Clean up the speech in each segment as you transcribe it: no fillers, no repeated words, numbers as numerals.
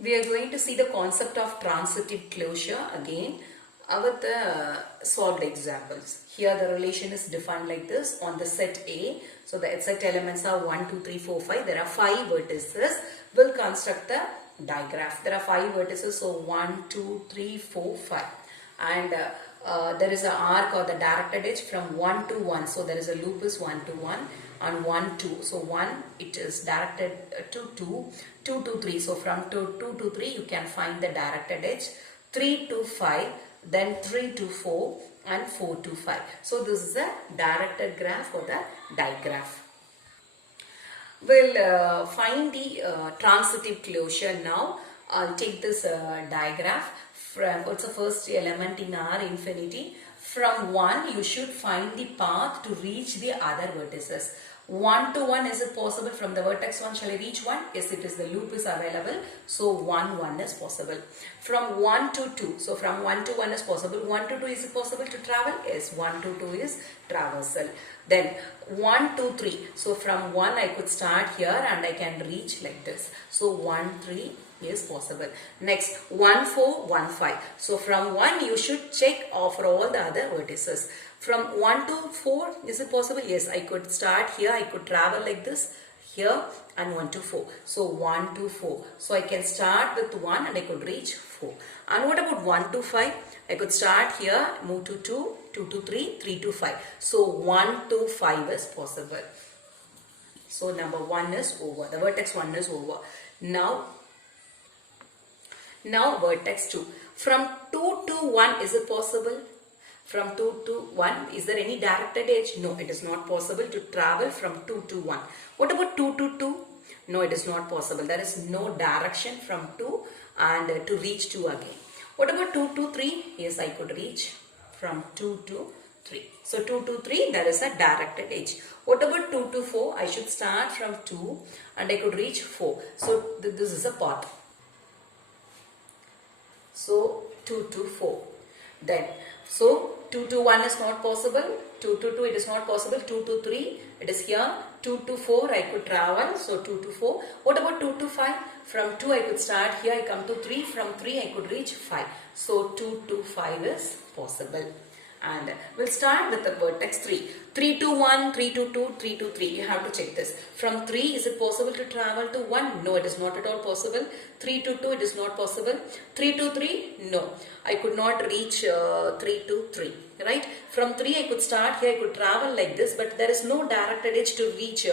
We are going to see the concept of transitive closure again with the solved examples. Here the relation is defined like this on the set A. So the set elements are 1, 2, 3, 4, 5. There are 5 vertices. We'll construct the digraph. There are 5 vertices. So 1, 2, 3, 4, 5. And there is an arc or the directed edge from 1 to 1. So there is a loop is 1 to 1 and 1, 2. So 1 it is directed to 2, 2 to 3. So from 2 to 3 you can find the directed edge. 3 to 5, then 3 to 4 and 4 to 5. So this is a directed graph or the digraph. We'll find the transitive closure now. I'll take this digraph. What's the first element in R infinity? From 1 you should find the path to reach the other vertices. 1 to 1, is it possible? From the vertex 1 shall I reach 1? Yes, it is. The loop is available. So 1, 1 is possible. From 1 to 2. So from 1 to 1 is possible. 1 to 2, is it possible to travel? Yes, 1 to 2 is traversal. Then 1 to 3. So from 1 I could start here and I can reach like this. So 1, 3 is possible. Next 1, 4, 1, 5. So from 1 you should check for all the other vertices. From 1 to 4, is it possible? Yes, I could start here. I could travel like this here and 1 to 4. So 1 to 4. So I can start with 1 and I could reach 4. And what about 1 to 5? I could start here, move to 2, 2 to 3, 3 to 5. So 1 to 5 is possible. So number 1 is over. The vertex 1 is over. Now vertex 2. From 2 to 1, is it possible? From 2 to 1, is there any directed edge? No, it is not possible to travel from 2 to 1. What about 2 to 2? No, it is not possible. There is no direction from 2 and to reach 2 again. What about 2 to 3? Yes, I could reach from 2 to 3. So 2 to 3, there is a directed edge. What about 2 to 4? I should start from 2 and I could reach 4. So this is a path. So 2 to 4. Then, so 2 to 1 is not possible. 2 to 2 it is not possible. 2 to 3 it is here. 2 to 4 I could travel. So 2 to 4. What about 2 to 5? From 2 I could start here. I come to 3. From 3 I could reach 5. So 2 to 5 is possible. And we'll start with the vertex 3. 3 to 1, 3 to 2, 3 to 3. You have to check this. From 3, is it possible to travel to 1? No, it is not at all possible. 3 to 2, it is not possible. 3 to 3, no. I could not reach 3 to 3. Right? From 3, I could start here. I could travel like this. But there is no directed edge to reach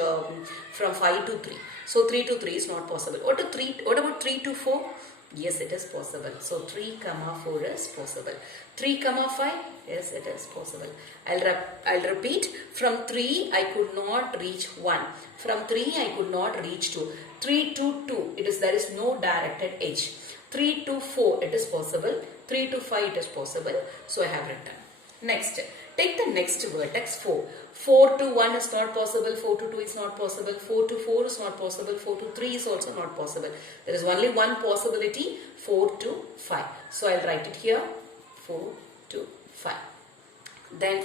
from 5 to 3. So 3 to 3 is not possible. What about 3 to 4? Yes, it is possible. So 3, 4 is possible. 3, 5, yes, it is possible. I'll repeat. From 3, I could not reach 1. From 3, I could not reach 2. 3 to 2, there is no directed edge. 3 to 4, it is possible. 3 to 5, it is possible. So I have written. Next, take the next vertex 4. 4 to 1 is not possible. 4 to 2 is not possible. 4 to 4 is not possible. 4 to 3 is also not possible. There is only one possibility, 4 to 5. So I'll write it here, 4 to 5. Then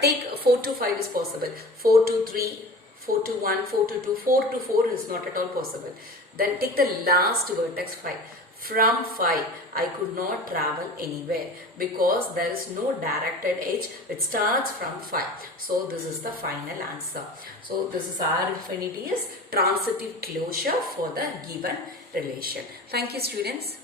take 4 to 5 is possible. 4 to 3, 4 to 1, 4 to 2, 4 to 4 is not at all possible. Then take the last vertex 5. From 5, I could not travel anywhere because there is no directed edge which starts from 5. So this is the final answer. So this is R infinity is transitive closure for the given relation. Thank you, students.